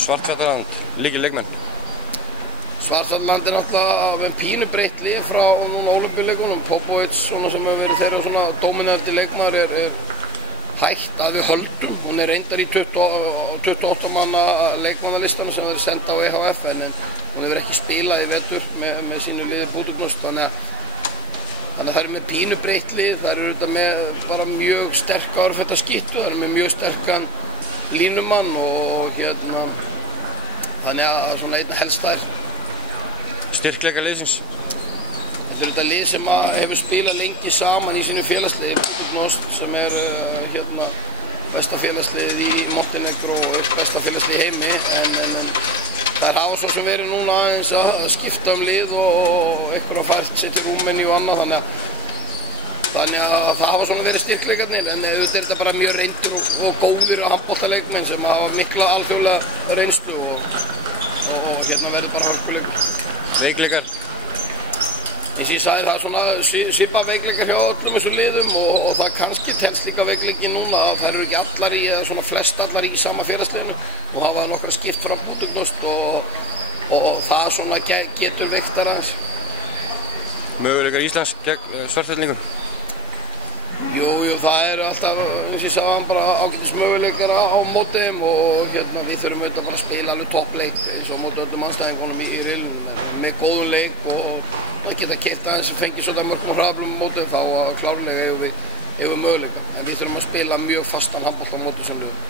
Svartfjallaland, lykilleikmenn. Svartfjallaland náttúrulega með pínu breytt lið frá núna Ólympíuleikunum. Popovic, sem hefur verið þeirra svona dóminandi leikmaður, er hætt að við höldum. Hún er reyndar í 28 manna leikmannalistana sem verður senda á EHF, en hún hefur ekki spilað í vetur með sínu liði Budućnost. Þannig að það eru með pínu breytt lið, það eru með bara mjög sterka örfetta skittu, það eru með mjög sterkan línumann og þannig að svona einn helstær. Styrkleika liðsins? Þetta er lið sem hefur spilað lengi saman í sínu félagsliði, Budućnost, sem er besta félagsliðið í Montenegro og besta félagsliðið í heimi, en það hafa svo sem verið núna aðeins að skipta lið og eitthvað fært sér til Rúmeníu og annað, þannig að það hafa svona verið styrkleikarnir, en auðvitað er þetta bara mjög reyndir og góðir handboltaleikmenn sem hafa mikla alþjóðlega reynslu og verður bara hörkuleikur. Veikleikar? Eins og ég sagði, það er svona svipað veikleikar hjá öllum þessum liðum og það kannski telst líka veikleiki núna að það eru ekki allar í, eða svona flest allar í sama félagsliðinu og hafa nokkra skipt frá Budućnost og það svona getur veiktar aðeins. Möguleikar Íslands gegn Svartfjallingum? Jú, það er alltaf, eins og ég sagði, bara ágætis möguleikar á móti þeim og við þurfum auðvitað bara að spila alveg toppleik eins og móti öllum andstæðingunum í riðlinum með góðum leik og það geta keyrt aðeins sem fengið svona mörgum og hraðaflum á móti þá klárlega eigum við möguleika, en við þurfum að spila mjög fastan handbolta á móti sem liðum.